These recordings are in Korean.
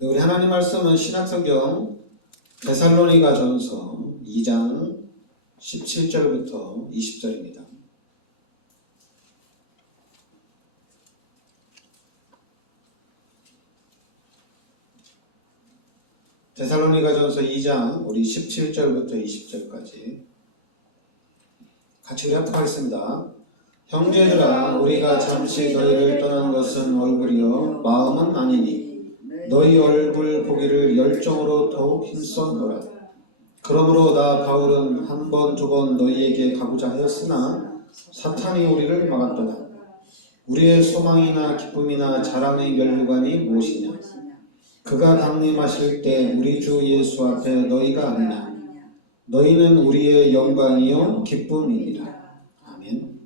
우리 하나님 말씀은 신약성경 데살로니가전서 2장 17절부터 20절입니다. 데살로니가전서 2장 우리 17절부터 20절까지 같이 우리 합독하겠습니다. 형제들아, 우리가 잠시 너희를 떠난 것은 얼굴이요 마음은 아니니 너희 얼굴 보기를 열정으로 더욱 힘썼노라. 그러므로 나 바울은 한 번 두 번 너희에게 가고자 하였으나 사탄이 우리를 막았도다. 우리의 소망이나 기쁨이나 자랑의 면류관이 무엇이냐? 그가 강림하실 때 우리 주 예수 앞에 너희가 아니냐? 너희는 우리의 영광이요 기쁨이니라. 아멘.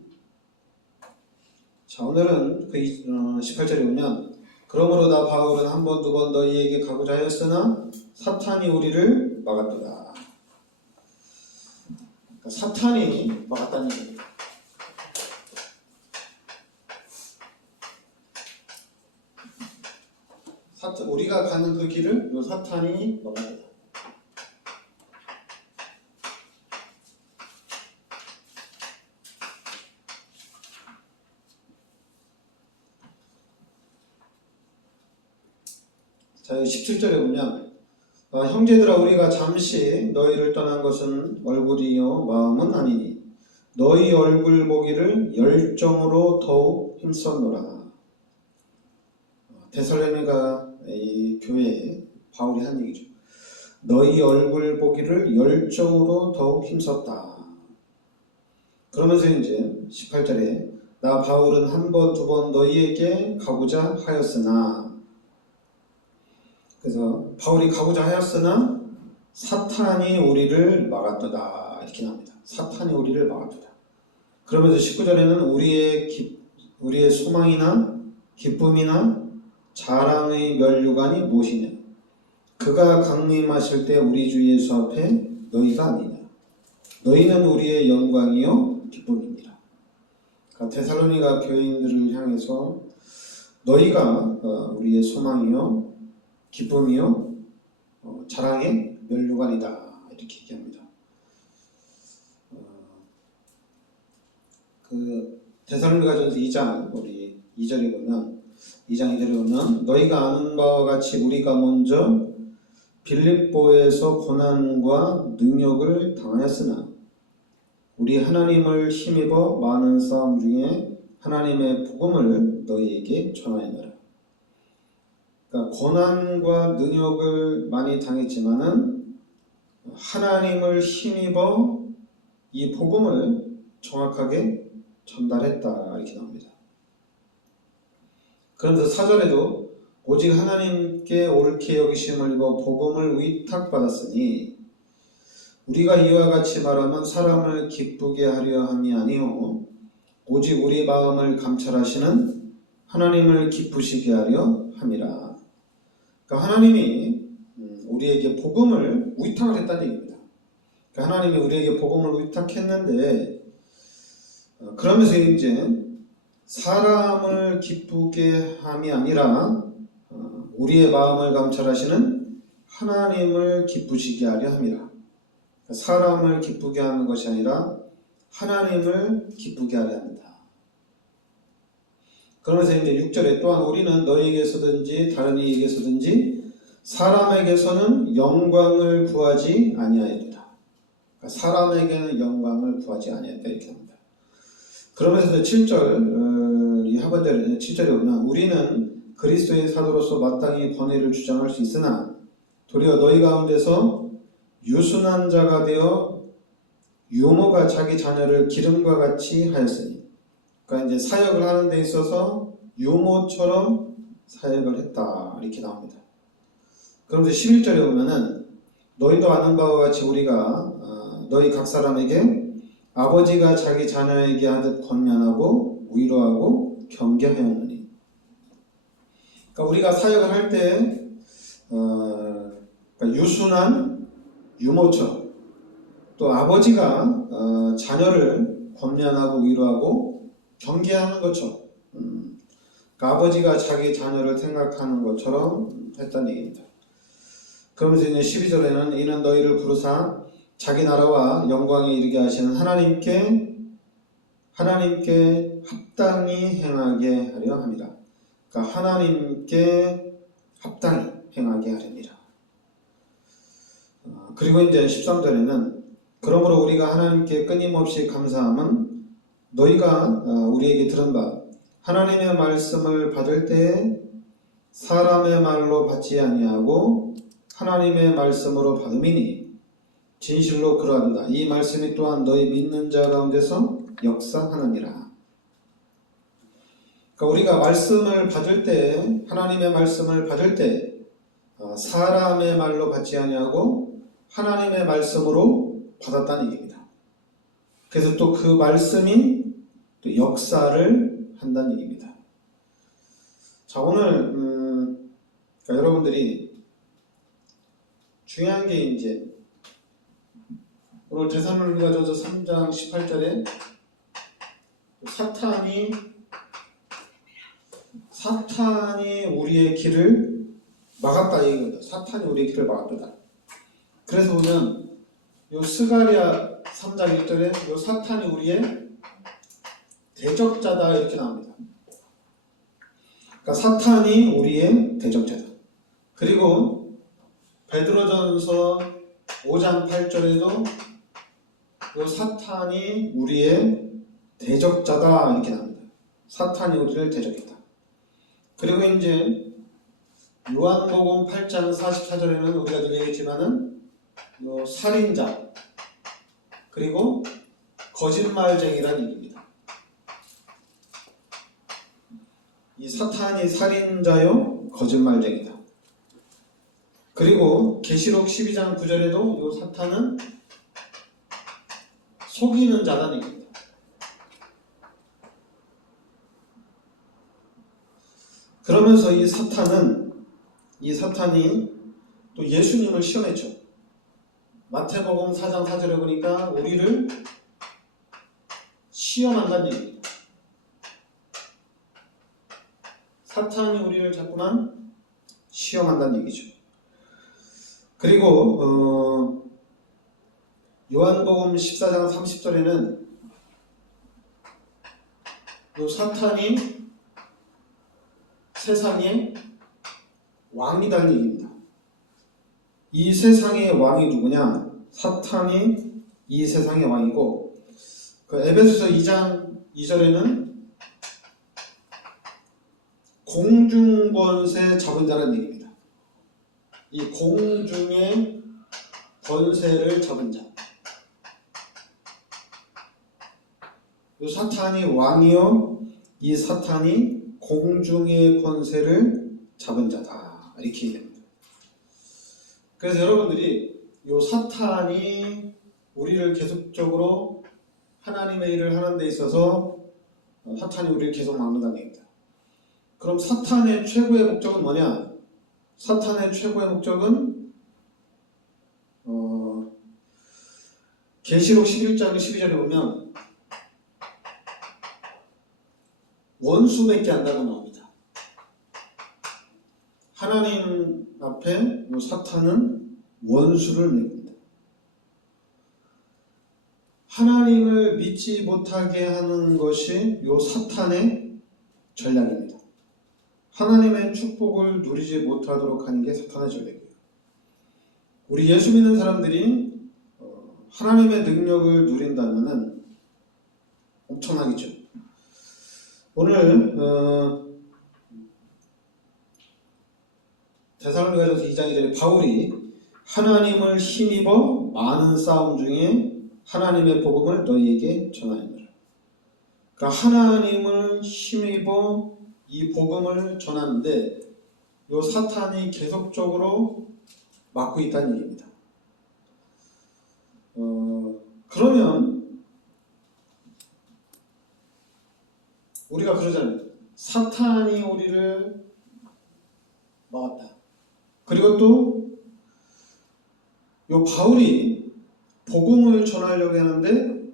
자, 오늘은 그 18절에 보면 그러므로 나 바울은 한 번 두 번 너희에게 가고자 하였으나 사탄이 우리를 막았도다. 그러니까 사탄이 막았다는 얘기입니다. 우리가 가는 그 길을 이 사탄이 막았다. 자, 17절에 보면 형제들아, 우리가 잠시 너희를 떠난 것은 얼굴이요 마음은 아니니 너희 얼굴 보기를 열정으로 더욱 힘썼노라. 데살로니가 이 교회에 바울이 한 얘기죠. 너희 얼굴 보기를 열정으로 더욱 힘썼다. 그러면서 이제 18절에 나 바울은 한 번 두 번 너희에게 가고자 하였으나, 그래서 바울이 가고자 하였으나 사탄이 우리를 막았도다 이렇게 나옵니다. 사탄이 우리를 막았도다. 그러면서 19절에는 우리의 소망이나 기쁨이나 자랑의 면류관이 무엇이냐? 그가 강림하실 때 우리 주 예수 앞에 너희가 아니냐? 너희는 우리의 영광이요 기쁨이니라. 그러니까 데살로니가 교인들을 향해서 너희가 우리의 소망이요 기쁨이요 자랑의 면류관이다 이렇게 얘기합니다. 그 데살로니가전서 2장 우리 2절에 보면 2장 2절에 보면 너희가 아는 바와 같이 우리가 먼저 빌립보에서 고난과 능욕을 당하였으나 우리 하나님을 힘입어 많은 싸움 중에 하나님의 복음을 너희에게 전하였노라. 그러니까 고난과 능욕을 많이 당했지만은 하나님을 힘입어 이 복음을 정확하게 전달했다 이렇게 나옵니다. 그런데 4절에도 오직 하나님께 옳게 여기심을 입어 복음을 위탁받았으니 우리가 이와 같이 말하면 사람을 기쁘게 하려 함이 아니요 오직 우리 마음을 감찰하시는 하나님을 기쁘시게 하려 함이라. 그러니까 하나님이 우리에게 복음을 위탁을 했다는 얘기입니다. 그러니까 하나님이 우리에게 복음을 위탁했는데 그러면서 이제 사람을 기쁘게 함이 아니라 우리의 마음을 감찰하시는 하나님을 기쁘시게 하려 함이라. 사람을 기쁘게 하는 것이 아니라 하나님을 기쁘게 하려 합니다. 그러면서 이제 6절에 또한 우리는 너희에게서든지 다른 이에게서든지 사람에게서는 영광을 구하지 아니하였다. 그러니까 사람에게는 영광을 구하지 아니하였다 이렇게 합니다. 그러면서 7절 이 하반절에 7절에 보면 우리는 그리스도의 사도로서 마땅히 권위를 주장할 수 있으나 도리어 너희 가운데서 유순한 자가 되어 유모가 자기 자녀를 기름과 같이 하였으니, 그러니까 이제 사역을 하는 데 있어서 유모처럼 사역을 했다 이렇게 나옵니다. 그러면서 11절에 보면은 너희도 아는 바와 같이 우리가 너희 각 사람에게 아버지가 자기 자녀에게 하듯 권면하고 위로하고 경계하였느니. 그러니까 우리가 사역을 할 때 그러니까 유순한 유모처럼 또 아버지가 자녀를 권면하고 위로하고 경계하는 것처럼 그러니까 그러니까 아버지가 자기 자녀를 생각하는 것처럼 했다는 얘기입니다. 그러면서 이제 12절에는 이는 너희를 부르사 자기 나라와 영광에 이르게 하시는 하나님께 합당히 행하게 하려 합니다. 그러니까 하나님께 합당히 행하게 하렵니다. 그리고 이제 13절에는 그러므로 우리가 하나님께 끊임없이 감사함은 너희가 우리에게 들은 바 하나님의 말씀을 받을 때에 사람의 말로 받지 아니하고 하나님의 말씀으로 받음이니 진실로 그러하도다. 이 말씀이 또한 너희 믿는 자 가운데서 역사하느니라. 그러니까 우리가 말씀을 받을 때, 하나님의 말씀을 받을 때 사람의 말로 받지 아니하고 하나님의 말씀으로 받았다는 얘기입니다. 그래서 또 그 말씀이 또 역사를 한다는 얘기입니다. 자, 오늘 그러니까 여러분들이 중요한 게 이제 오늘 데살로니가전서 3장 18절에 사탄이 우리의 길을 막았다 이겁니다. 사탄이 우리의 길을 막았다. 그래서 보면 요 스가랴 3장 1절에 요 사탄이 우리의 대적자다 이렇게 나옵니다. 그러니까 사탄이 우리의 대적자다. 그리고 베드로전서 5장 8절에도 요 사탄이 우리의 대적자다 이렇게 나옵니다. 사탄이 우리를 대적했다. 그리고 이제 요한복음 8장 44절에는 우리가 늘 얘기했지만은 요 살인자 그리고 거짓말쟁이라는 얘기입니다. 이 사탄이 살인자요 거짓말쟁이다. 그리고 계시록 12장 9절에도 요 사탄은 속이는 자라는 얘기입니다. 그러면서 이 사탄이 또 예수님을 시험했죠. 마태복음 4장 4절에 보니까 우리를 시험한다는 얘기입니다. 사탄이 우리를 자꾸만 시험한다는 얘기죠. 그리고 요한복음 14장 30절에는 요 사탄이 세상의 왕이라는 얘기입니다. 이 세상의 왕이 누구냐? 사탄이 이 세상의 왕이고, 그 에베소서 2장 2절에는 공중권세 잡은 자라는 얘기입니다. 이 공중의 권세를 잡은 자. 이 사탄이 왕이요, 이 사탄이 공중의 권세를 잡은 자다. 이렇게 얘기합니다. 그래서 여러분들이 이 사탄이 우리를 계속적으로 하나님의 일을 하는 데 있어서 사탄이 우리를 계속 막는다는 얘기입니다. 그럼 사탄의 최고의 목적은 뭐냐? 사탄의 최고의 목적은 계시록 11장 12절에 보면 원수 맺게 한다고 나옵니다. 하나님 앞에 이 사탄은 원수를 맺습니다. 하나님을 믿지 못하게 하는 것이 이 사탄의 전략입니다. 하나님의 축복을 누리지 못하도록 하는 게 사탄의 전략이에요. 우리 예수 믿는 사람들이 하나님의 능력을 누린다면 엄청나겠죠. 오늘 데살로니가전서 2장 2절에 바울이 하나님을 힘입어 많은 싸움 중에 하나님의 복음을 너희에게 전하였노라. 그러니까 하나님을 힘입어 이 복음을 전하는데 이 사탄이 계속적으로 막고 있다는 얘기입니다. 그러면 우리가 그러잖아요. 사탄이 우리를 막았다. 그리고 또 요 바울이 복음을 전하려고 하는데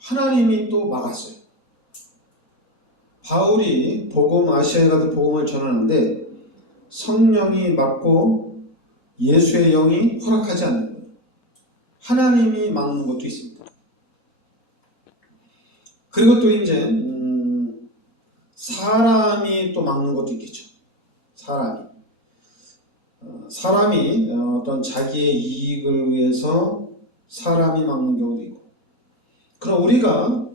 하나님이 또 막았어요. 바울이 아시아에 가서 복음을 전하는데 성령이 막고 예수의 영이 허락하지 않는 거예요. 하나님이 막는 것도 있습니다. 그리고 또 이제 사람이 또 막는 것도 있겠죠. 사람이 어떤 자기의 이익을 위해서 사람이 막는 경우도 있고, 그럼 우리가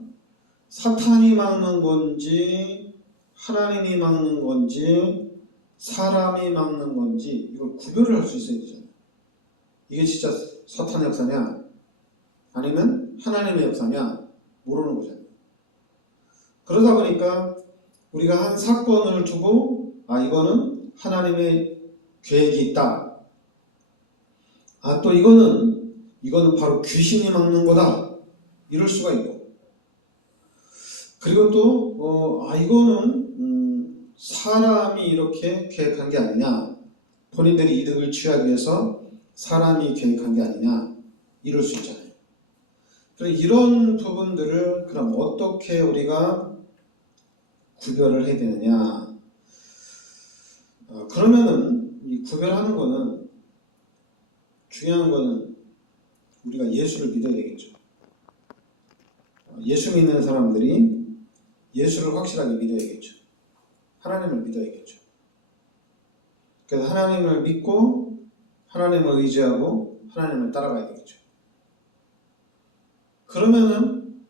사탄이 막는 건지 하나님이 막는 건지 사람이 막는 건지 이걸 구별을 할 수 있어야 되잖아요. 이게 진짜 사탄의 역사냐 아니면 하나님의 역사냐 모르는 거잖아요. 그러다 보니까 우리가 한 사건을 두고 이거는 하나님의 계획이 있다. 또 이거는 바로 귀신이 막는 거다. 이럴 수가 있고. 그리고 또 이거는 사람이 이렇게 계획한 게 아니냐. 본인들이 이득을 취하기 위해서 사람이 계획한 게 아니냐. 이럴 수 있잖아요. 이런 부분들을 그럼 어떻게 우리가 구별을 해야 되느냐. 그러면은 이 구별하는 거는 중요한 거는 우리가 예수를 믿어야 되겠죠. 예수 믿는 사람들이 예수를 확실하게 믿어야겠죠. 하나님을 믿어야겠죠. 그래서 하나님을 믿고 하나님을 의지하고 하나님을 따라가야 되겠죠. 그러면은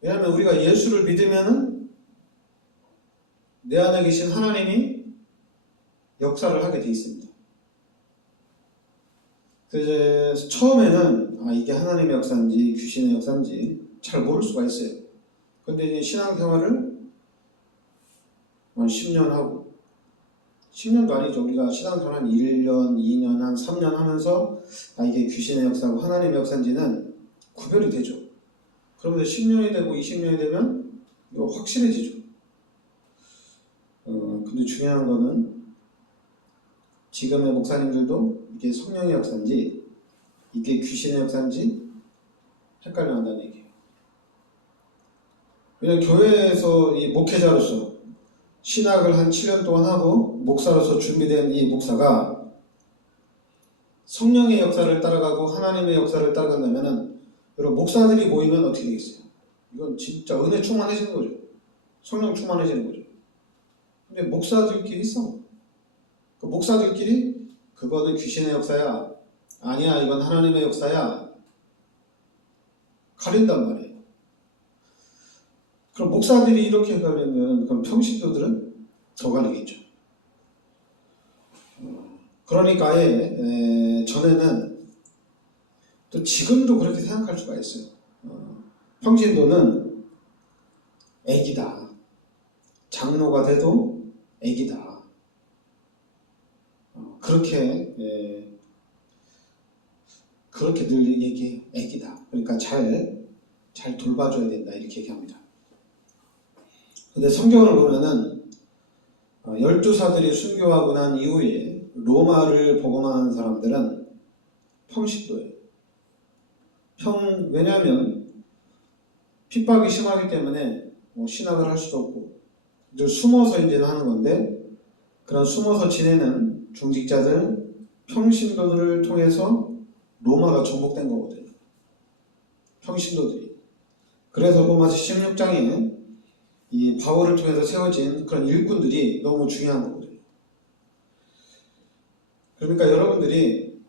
왜냐하면 우리가 예수를 믿으면은 내 안에 계신 하나님이 역사를 하게 돼 있습니다. 그래서 처음에는 이게 하나님의 역사인지 귀신의 역사인지 잘 모를 수가 있어요. 근데 이제 신앙생활을 한 10년 하고 10년도 아니죠. 우리가 신앙생활 한 1년, 2년, 한 3년 하면서 이게 귀신의 역사고 하나님의 역사인지는 구별이 되죠. 그러면 10년이 되고 20년이 되면 이거 확실해지죠. 근데 중요한 거는 지금의 목사님들도 이게 성령의 역사인지 이게 귀신의 역사인지 헷갈려 한다는 얘기예요. 왜냐면 교회에서 이 목회자로서 신학을 한 7년 동안 하고 목사로서 준비된 이 목사가 성령의 역사를 따라가고 하나님의 역사를 따라간다면은 여러분 목사들이 모이면 어떻게 되겠어요? 이건 진짜 은혜 충만해지는 거죠. 성령 충만해지는 거죠. 근데 목사들끼리 있어. 그 목사들끼리 그거는 귀신의 역사야. 아니야, 이건 하나님의 역사야. 가린단 말이에요. 그럼 목사들이 이렇게 가리면 그럼 평신도들은 더 가리겠죠. 그러니까 전에는 또 지금도 그렇게 생각할 수가 있어요. 평신도는 애기다. 장로가 돼도 애기다. 그렇게 늘 얘기해요. 애기다. 그러니까 잘 돌봐줘야 된다. 이렇게 얘기합니다. 근데 성경을 보면은 12사들이 순교하고 난 이후에 로마를 복음하는 사람들은 평신도예요. 왜냐하면 핍박이 심하기 때문에 신학을 할 수도 없고 이제 숨어서 이제 하는 건데 그런 숨어서 지내는 중직자들 평신도들을 통해서 로마가 정복된 거거든요. 평신도들이. 그래서 로마서 16장에 이 바울을 통해서 세워진 그런 일꾼들이 너무 중요한 거거든요. 그러니까 여러분들이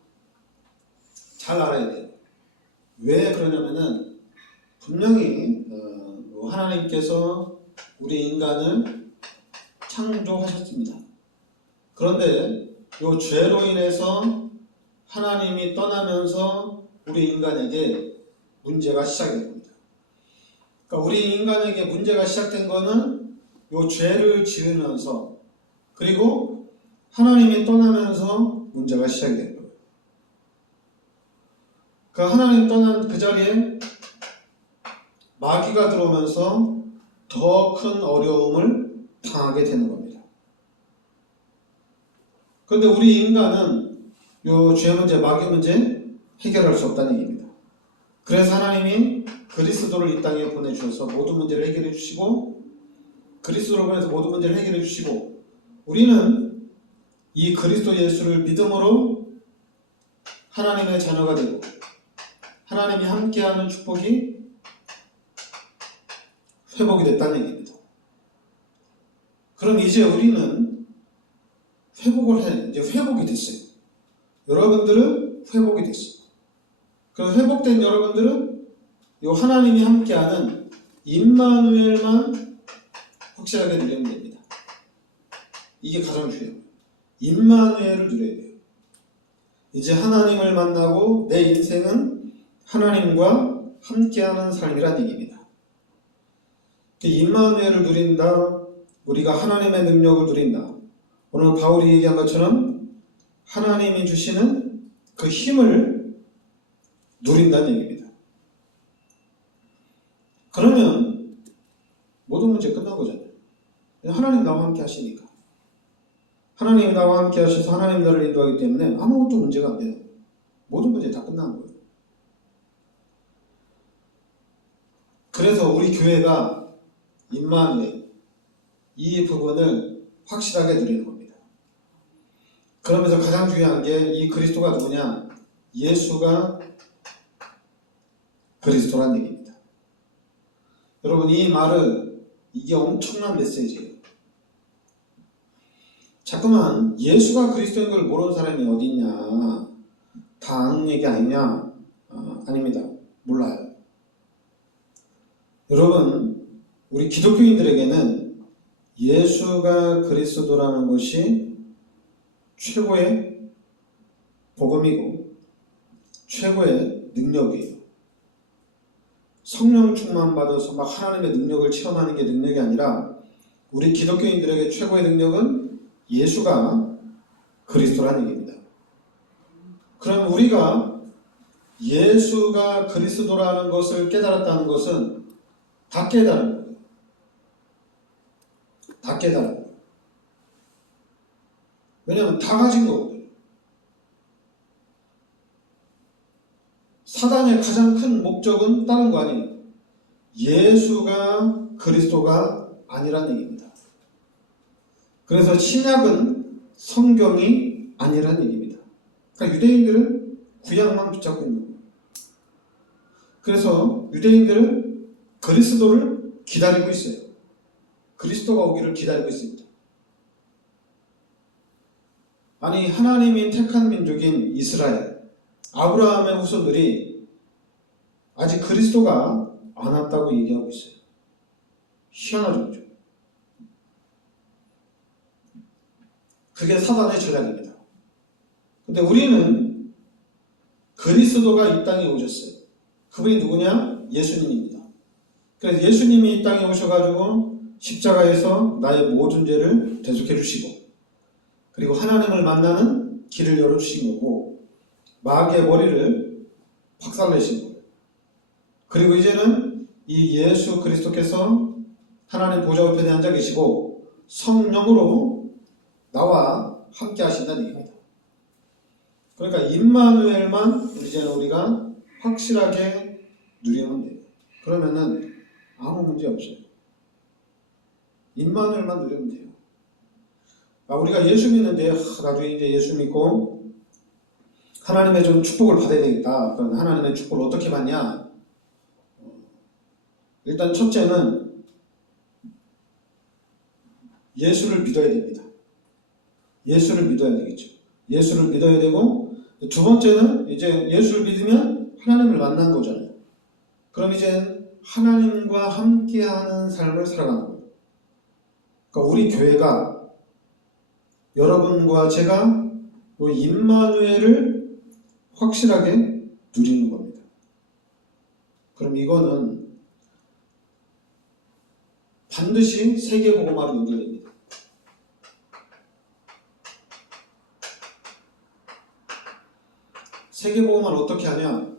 잘 알아야 돼요. 왜 그러냐면은 분명히 하나님께서 우리 인간을 창조하셨습니다. 그런데 이 죄로 인해서 하나님이 떠나면서 우리 인간에게 문제가 시작이 됩니다. 그러니까 우리 인간에게 문제가 시작된 거는 이 죄를 지으면서 그리고 하나님이 떠나면서 문제가 시작이 된 거예요. 그 하나님 떠난 그 자리에 마귀가 들어오면서 더 큰 어려움을 당하게 되는 겁니다. 그런데 우리 인간은 이 죄 문제, 마귀 문제 해결할 수 없다는 얘기입니다. 그래서 하나님이 그리스도를 이 땅에 보내주셔서 모든 문제를 해결해 주시고 그리스도를 보내서 모든 문제를 해결해 주시고 우리는 이 그리스도 예수를 믿음으로 하나님의 자녀가 되고 하나님이 함께하는 축복이 회복이 됐다는 얘기입니다. 그럼 이제 우리는 이제 회복이 됐어요. 여러분들은 회복이 됐어요. 그럼 회복된 여러분들은 이 하나님이 함께하는 임마누엘만 확실하게 누리면 됩니다. 이게 가장 중요해요. 임마누엘을 누려야 돼요. 이제 하나님을 만나고 내 인생은 하나님과 함께하는 삶이란 얘기입니다. 임마누엘을 누린다. 우리가 하나님의 능력을 누린다. 오늘 바울이 얘기한 것처럼 하나님이 주시는 그 힘을 누린다는 얘기입니다. 그러면 모든 문제 끝난 거잖아요. 하나님 나와 함께 하시니까. 하나님이 나와 함께 하셔서 하나님 나를 인도하기 때문에 아무것도 문제가 안 돼요. 모든 문제 다 끝난 거예요. 그래서 우리 교회가 임마누엘 이 부분을 확실하게 누리는 겁니다. 그러면서 가장 중요한 게 이 그리스도가 누구냐? 예수가 그리스도란 얘기입니다. 여러분 이 말은 이게 엄청난 메시지예요. 자꾸만 예수가 그리스도인 걸 모르는 사람이 어디 있냐? 다 아는 얘기 아니냐? 아닙니다. 몰라요. 여러분 우리 기독교인들에게는 예수가 그리스도라는 것이 최고의 복음이고 최고의 능력이에요. 성령 충만 받아서 막 하나님의 능력을 체험하는 게 능력이 아니라 우리 기독교인들에게 최고의 능력은 예수가 그리스도라는 얘기입니다. 그럼 우리가 예수가 그리스도라는 것을 깨달았다는 것은 다 깨달은 거예요. 다 깨달은 거예요. 왜냐하면 다 가진 거거든요. 사단의 가장 큰 목적은 다른 거 아니에요. 예수가 그리스도가 아니란 얘기입니다. 그래서 신약은 성경이 아니란 얘기입니다. 그러니까 유대인들은 구약만 붙잡고 있는 거예요. 그래서 유대인들은 그리스도를 기다리고 있어요. 그리스도가 오기를 기다리고 있습니다. 아니 하나님이 택한 민족인 이스라엘, 아브라함의 후손들이 아직 그리스도가 안 왔다고 얘기하고 있어요. 희한하죠, 그죠? 그게 사단의 전략입니다. 근데 우리는 그리스도가 이 땅에 오셨어요. 그분이 누구냐? 예수님입니다. 그래서 예수님이 이 땅에 오셔가지고 십자가에서 나의 모든 죄를 대속해 주시고 그리고 하나님을 만나는 길을 열어주신 거고 마귀의 머리를 박살내신 거예요. 그리고 이제는 이 예수 그리스도께서 하나님 보좌 우편에 앉아 계시고 성령으로 나와 함께 하신다는 얘기입니다. 그러니까 임마누엘만 이제는 우리가 확실하게 누리면 돼요. 그러면은 아무 문제 없어요. 임마누엘만 누리면 돼요. 우리가 예수 믿는데 나중에 이제 예수 믿고 하나님의 좀 축복을 받아야 되겠다. 그럼 하나님의 축복을 어떻게 받냐? 일단 첫째는 예수를 믿어야 됩니다. 예수를 믿어야 되겠죠. 예수를 믿어야 되고 두 번째는 이제 예수를 믿으면 하나님을 만난 거잖아요. 그럼 이제 하나님과 함께하는 삶을 살아가는 거예요. 그러니까 우리 교회가 여러분과 제가 이 임마누엘을 확실하게 누리는 겁니다. 그럼 이거는 반드시 세계복음화로 연결됩니다. 세계복음화를 어떻게 하냐?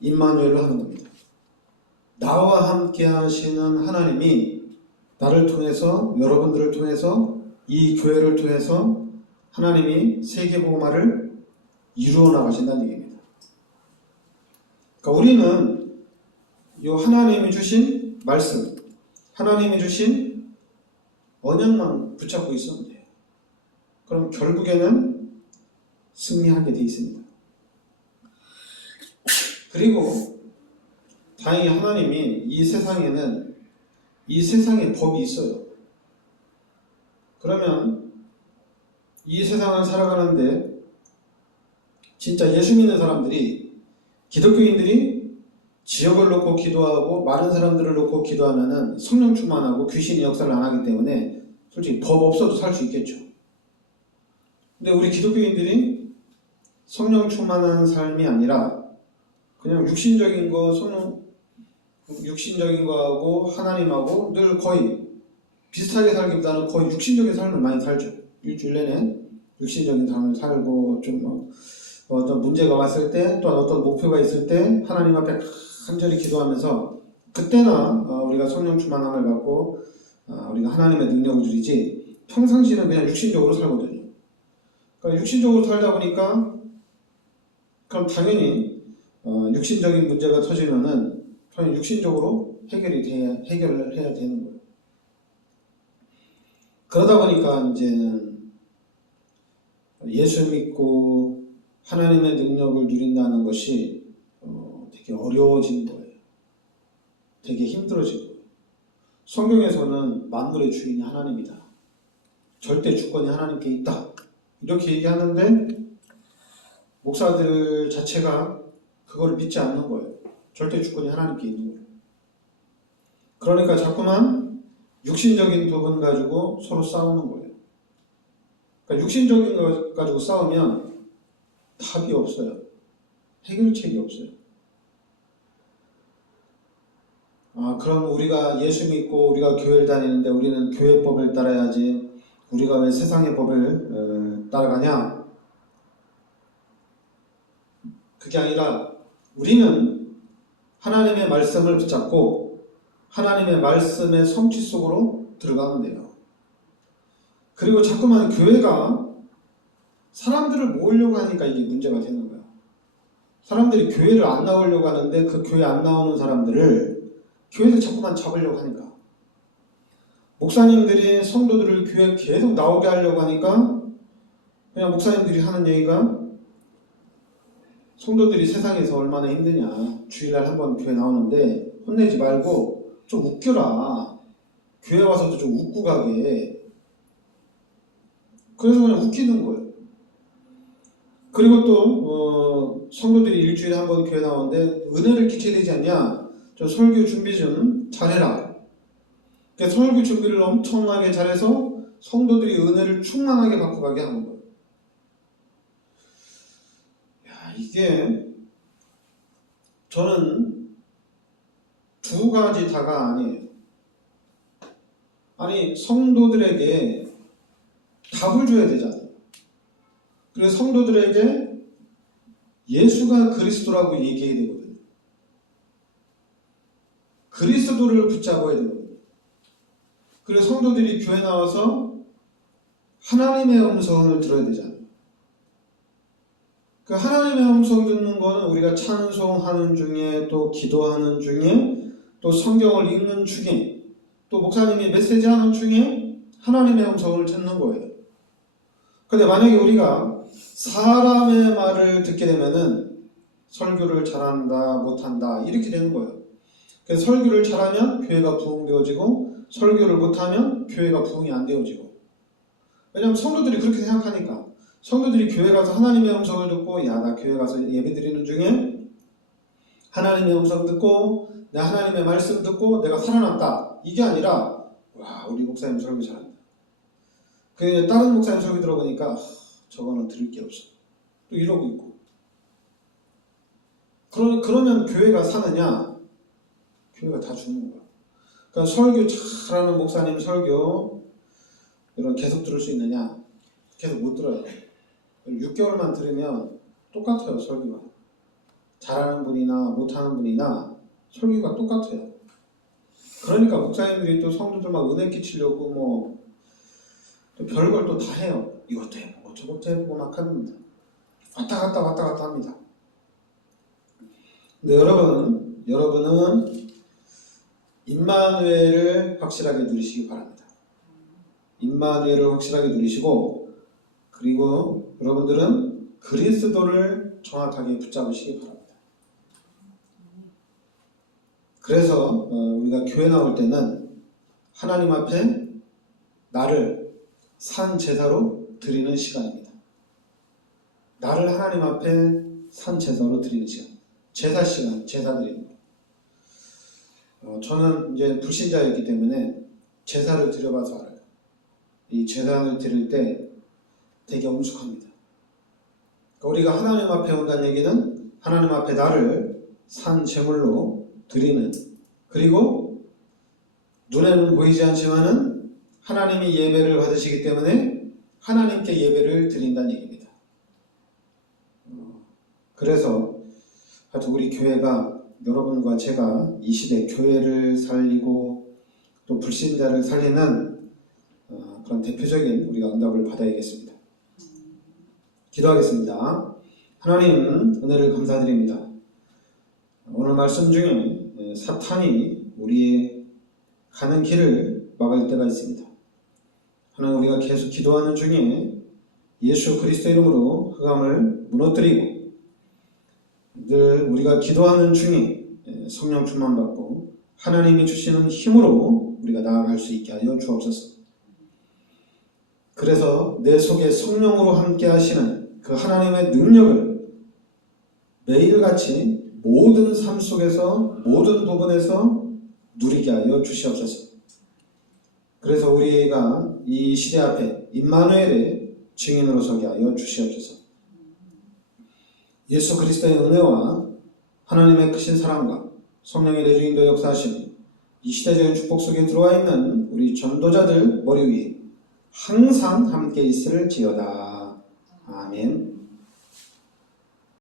임마누엘로 하는 겁니다. 나와 함께 하시는 하나님이 나를 통해서 여러분들을 통해서 이 교회를 통해서 하나님이 세계복음화를 이루어 나가신다는 얘기입니다. 그러니까 우리는 이 하나님이 주신 말씀, 하나님이 주신 언약만 붙잡고 있으면 돼요. 그럼 결국에는 승리하게 돼 있습니다. 그리고 다행히 하나님이 이 세상에는 이 세상에 법이 있어요. 그러면 이 세상을 살아가는데 진짜 예수 믿는 사람들이, 기독교인들이 지역을 놓고 기도하고 많은 사람들을 놓고 기도하면은 성령 충만하고 귀신이 역사를 안 하기 때문에 솔직히 법 없어도 살 수 있겠죠. 근데 우리 기독교인들이 성령 충만한 삶이 아니라 그냥 육신적인 거하고 하나님하고 늘 거의 비슷하게 살기보다는 거의 육신적인 삶을 많이 살죠. 일주일 내내 육신적인 삶을 살고 좀 어떤 문제가 왔을 때, 또 어떤 목표가 있을 때 하나님 앞에 간절히 기도하면서 그때나 우리가 성령 충만함을 받고 우리가 하나님의 능력을 누리지, 평상시는 그냥 육신적으로 살거든요. 그러니까 육신적으로 살다 보니까 그럼 당연히 육신적인 문제가 터지면은 당연히 육신적으로 해결을 해야 되는 거예요. 그러다 보니까 이제는 예수 믿고 하나님의 능력을 누린다는 것이 되게 어려워진 거예요. 되게 힘들어진 거예요. 성경에서는 만물의 주인이 하나님이다. 절대 주권이 하나님께 있다. 이렇게 얘기하는데 목사들 자체가 그거를 믿지 않는 거예요. 절대 주권이 하나님께 있는 거예요. 그러니까 자꾸만 육신적인 부분 가지고 서로 싸우는 거예요. 그러니까 육신적인 것 가지고 싸우면 답이 없어요. 해결책이 없어요. 그럼 우리가 예수 믿고 우리가 교회를 다니는데 우리는 교회법을 따라야지, 우리가 왜 세상의 법을 따라가냐? 그게 아니라 우리는 하나님의 말씀을 붙잡고 하나님의 말씀의 성취 속으로 들어가면 돼요. 그리고 자꾸만 교회가 사람들을 모으려고 하니까 이게 문제가 되는 거예요. 사람들이 교회를 안 나오려고 하는데 그 교회 안 나오는 사람들을 교회에서 자꾸만 잡으려고 하니까, 목사님들이 성도들을 교회에 계속 나오게 하려고 하니까 그냥 목사님들이 하는 얘기가, 성도들이 세상에서 얼마나 힘드냐, 주일날 한번 교회 나오는데 혼내지 말고 좀 웃겨라, 교회 와서도 좀 웃고 가게. 그래서 그냥 웃기는 거예요. 그리고 또 성도들이 일주일에 한 번 교회 나오는데 은혜를 끼쳐야 되지 않냐, 저 설교 준비 좀 잘해라. 그러니까 설교 준비를 엄청나게 잘해서 성도들이 은혜를 충만하게 갖고 가게 하는 거예요. 이게 저는 두 가지 다가 아니에요. 아니, 성도들에게 답을 줘야 되잖아요. 그래서 성도들에게 예수가 그리스도라고 얘기해야 되거든요. 그리스도를 붙잡아야 되거든요. 그래서 성도들이 교회 나와서 하나님의 음성을 들어야 되잖아요. 그 하나님의 음성 듣는 거는 우리가 찬송하는 중에, 또 기도하는 중에, 또 성경을 읽는 중에, 또 목사님이 메시지하는 중에 하나님의 음성을 듣는 거예요. 근데 만약에 우리가 사람의 말을 듣게 되면은 설교를 잘한다, 못한다, 이렇게 되는 거예요. 그래서 설교를 잘하면 교회가 부흥되어지고, 설교를 못하면 교회가 부흥이 안 되어지고. 왜냐하면 성도들이 그렇게 생각하니까. 성도들이 교회 가서 하나님의 음성을 듣고, 야, 나 교회 가서 예배 드리는 중에 하나님의 음성 듣고, 내 하나님의 말씀 듣고 내가 살아났다. 이게 아니라, 와, 우리 목사님 설교 잘한다. 그 다른 목사님 설교 들어보니까 저거는 들을 게 없어. 또 이러고 있고. 그러면 교회가 사느냐? 교회가 다 죽는 거야. 그러니까 설교 잘하는 목사님 설교 이런 계속 들을 수 있느냐? 계속 못 들어요. 6개월만 들으면 똑같아요, 설교가. 잘하는 분이나 못하는 분이나 설교가 똑같아요. 그러니까 목사님들이 또 성도들 막 은혜 끼치려고 뭐 또 별걸 또 다 해요. 이것도 해보고 저것도 해보고 막 합니다. 왔다 갔다 합니다. 근데 여러분은 임마누엘을 확실하게 누리시기 바랍니다. 임마누엘을 확실하게 누리시고, 그리고 여러분들은 그리스도를 정확하게 붙잡으시기 바랍니다. 그래서 우리가 교회 나올 때는 하나님 앞에 나를 산 제사로 드리는 시간입니다. 나를 하나님 앞에 산 제사로 드리는 시간. 제사 시간, 제사 드립니다. 저는 이제 불신자였기 때문에 제사를 드려봐서 알아요. 이 제사를 드릴 때 되게 엄숙합니다. 그러니까 우리가 하나님 앞에 온다는 얘기는 하나님 앞에 나를 산 제물로 드리는, 그리고 눈에는 보이지 않지만은 하나님이 예배를 받으시기 때문에 하나님께 예배를 드린다는 얘기입니다. 그래서 하여튼 우리 교회가, 여러분과 제가 이 시대 교회를 살리고 또 불신자를 살리는 그런 대표적인 우리가 응답을 받아야겠습니다. 기도하겠습니다. 하나님, 은혜를 감사드립니다. 오늘 말씀 중에 사탄이 우리의 가는 길을 막을 때가 있습니다. 하나님, 우리가 계속 기도하는 중에 예수 그리스도 이름으로 흑암을 무너뜨리고, 늘 우리가 기도하는 중에 성령 충만 받고 하나님이 주시는 힘으로 우리가 나아갈 수 있게 하여 주옵소서. 그래서 내 속에 성령으로 함께 하시는 그 하나님의 능력을 매일같이 모든 삶 속에서 모든 부분에서 누리게 하여 주시옵소서. 그래서 우리가 이 시대 앞에 임마누엘의 증인으로 서게 하여 주시옵소서. 예수 그리스도의 은혜와 하나님의 크신 사랑과 성령의 내주인도 역사하시는 이 시대적인 축복 속에 들어와 있는 우리 전도자들 머리 위에 항상 함께 있을지어다. 아멘.